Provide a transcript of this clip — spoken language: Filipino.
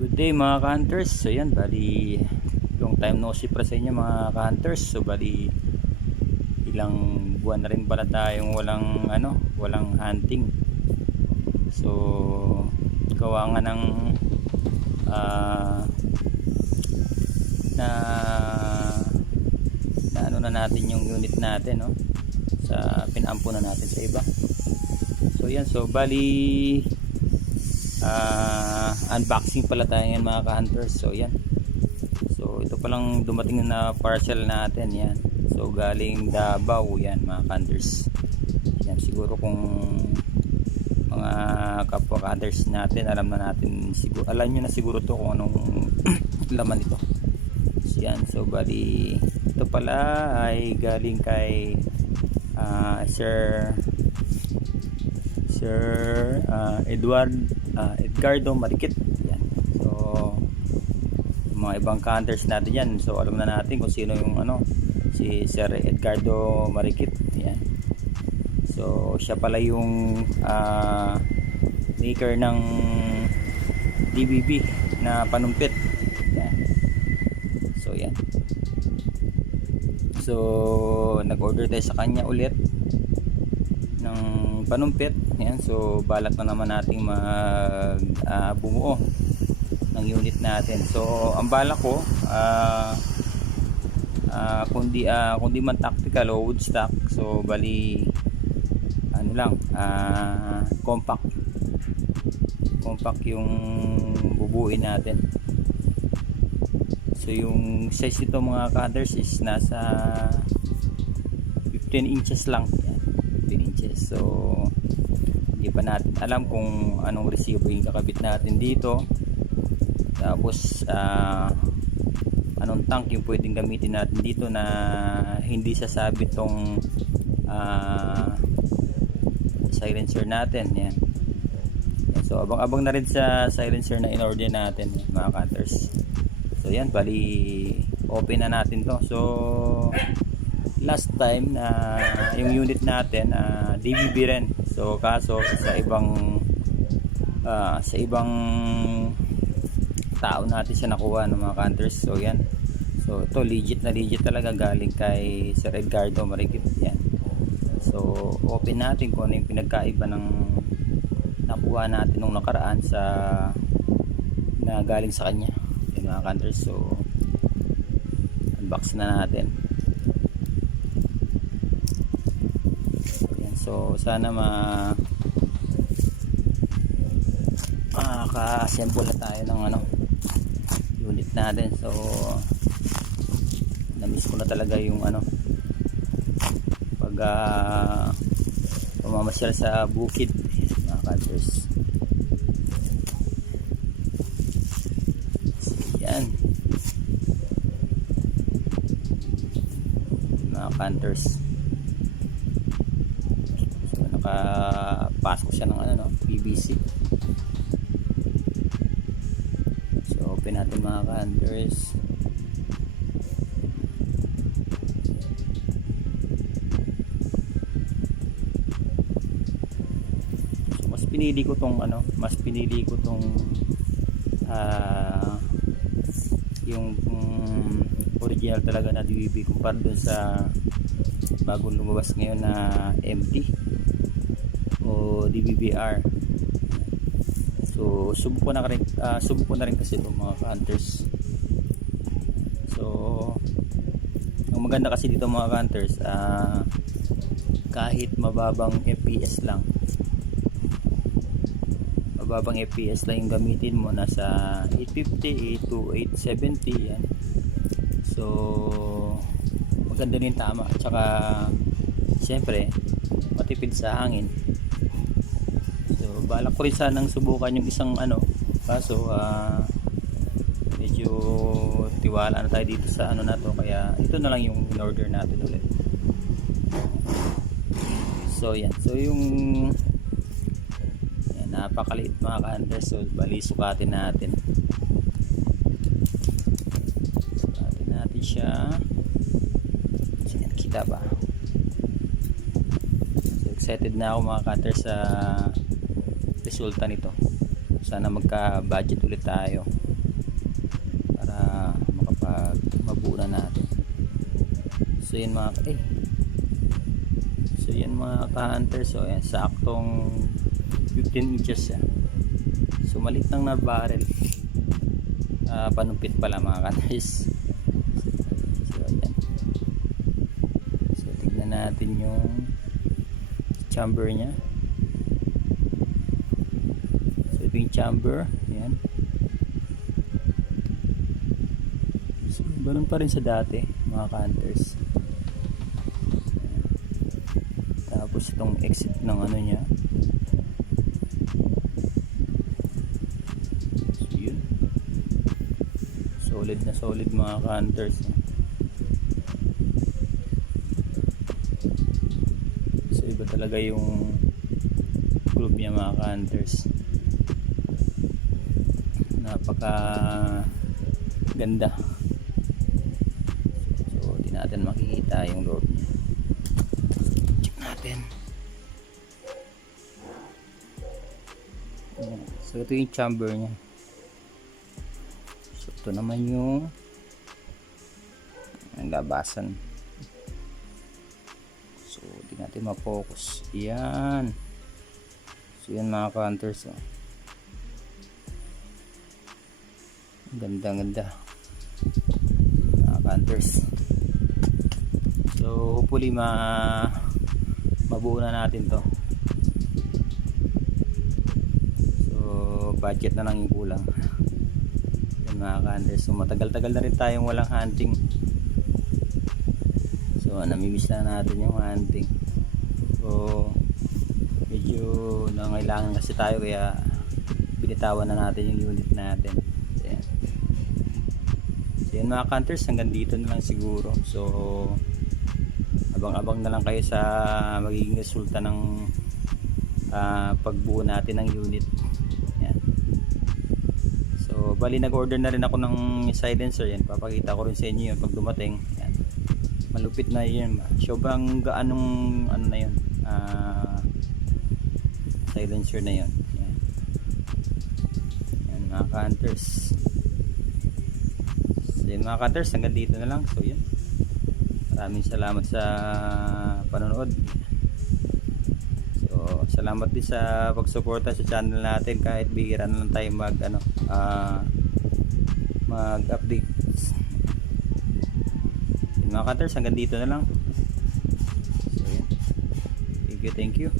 Good day mga ka-hunters. So yan, bali long time no see para sa inyo mga ka-hunters. So bali ilang buwan na rin pala tayong walang hunting. So gawa nga ng na ano na natin yung unit natin, no? Sa pinampo na natin sa iba. So yan, so bali unboxing pala tayo ngayon mga ka-hunters. So yan, so ito palang dumating na parcel natin. Yan, so galing Davao yan mga ka-hunters. Yan, siguro kung mga kapwa ka-hunters natin, alam nyo na siguro to kung anong laman ito. So yan, so bali ito pala ay galing kay Sir Edgardo Marikit. Yan. So mga ibang hunters natin yan, so alam na natin kung sino yung si Sir Edgardo Marikit. Yan. So siya pala yung maker ng DBB na panumpit. Yan. So yan, so nag-order tayo sa kanya ulit ng panumpit. Yan, so balak na naman nating bumuo ng unit natin. So ang balak ko kundi man tactical o wood stock, so bali compact yung bubuin natin. So yung size nito mga cutters is nasa 15 inches lang. Yan, 15 inches. So hindi pa natin alam kung anong resibo yung kakabit natin dito, tapos anong tank yung pwedeng gamitin natin dito na hindi sasabit tong silencer natin. Yan. So abang-abang na rin sa silencer na in-order natin mga cutters. So yan, bali open na natin to. So last time na yung unit natin DBB rin, so kaso sa ibang tao natin siya nakuha ng mga hunters. So yan, so ito legit talaga, galing kay Sir Edgardo Marikit. Yan, so open natin kung ano yung pinagkaiba ng nakuha natin nung nakaraan sa na galing sa kanya. Yan mga hunters, so unbox na natin. So sana makaka-assemble na tayo ng unit natin. So na-miss ko na talaga yung pag pamamasyal sa bukid mga cutters. Yan mga cutters, nakapasok siya ng PVC. So open natin mga hunters. So mas pinili ko tong yung original talaga na DBB kumpara dun sa bagong lumabas ngayon na MT o DBBR. So subukan na rin kasi itong mga hunters. So ang maganda kasi dito mga hunters, kahit mababang FPS lang yung gamitin mo, nasa 850 to 870 yan. So maganda rin, tama, at saka siyempre matipid sa hangin. So balak ko rin sanang subukan yung isang kaso medyo tiwala na tayo dito sa na to, kaya ito na lang yung in-order natin ulit. So yan, so yung yan, napakaliit mga ka-hunters. So bali sukatin natin siya. So yan, kita ba? So excited na ako mga cutters sa resulta nito. Sana magka budget ulit tayo. makapag mabuo na natin. So yan mga ka-hunter. So yan, saktong 15 inches yan. So maliit lang na barrel, panumpit pala mga ka-hunters. So yan, so tignan natin yung chamber nya. So ito yung chamber, yan. So ganun pa rin sa dati mga ka-hunters. Tapos itong exit ng ano nya. So yun, solid na solid mga ka-hunters. So iba talaga yung group niya mga ka-hunters. Napaka ganda. So di natin makikita yung loob niya. Check natin. So ito yung chamber niya. So ito naman yung labasan. So di natin ma-focus. Yan. So yan mga ka-hunters. Ganda mga ka-hunters. So hopefully mabuo na natin to. So budget na lang yung kulang. Yan mga ka-hunters. So matagal-tagal na rin tayong walang hunting. So namimiss na natin yung hunting. So medyo nangailangan kasi tayo, kaya binitawan na natin yung unit natin. Ayan. So yan mga ka-hunters, hanggang dito na lang siguro. So abang-abang na lang kayo sa magiging resulta ng pagbuo natin ng unit. Yan. So bali nag-order na rin ako ng silencer. Yan, papakita ko rin sa inyo yun pag dumating. Yan. Malupit na yun. Sobrang gaanong ano na yun, silencer na yun. Yan. Yan mga ka-hunters. So yun mga ka-hunters, hanggang dito na lang. So yun, maraming salamat sa panonood. So salamat din sa pagsuporta sa channel natin, kahit bihira na lang tayo mag-update. Mga ka-hunters, hanggang dito na lang. So, yan. Thank you.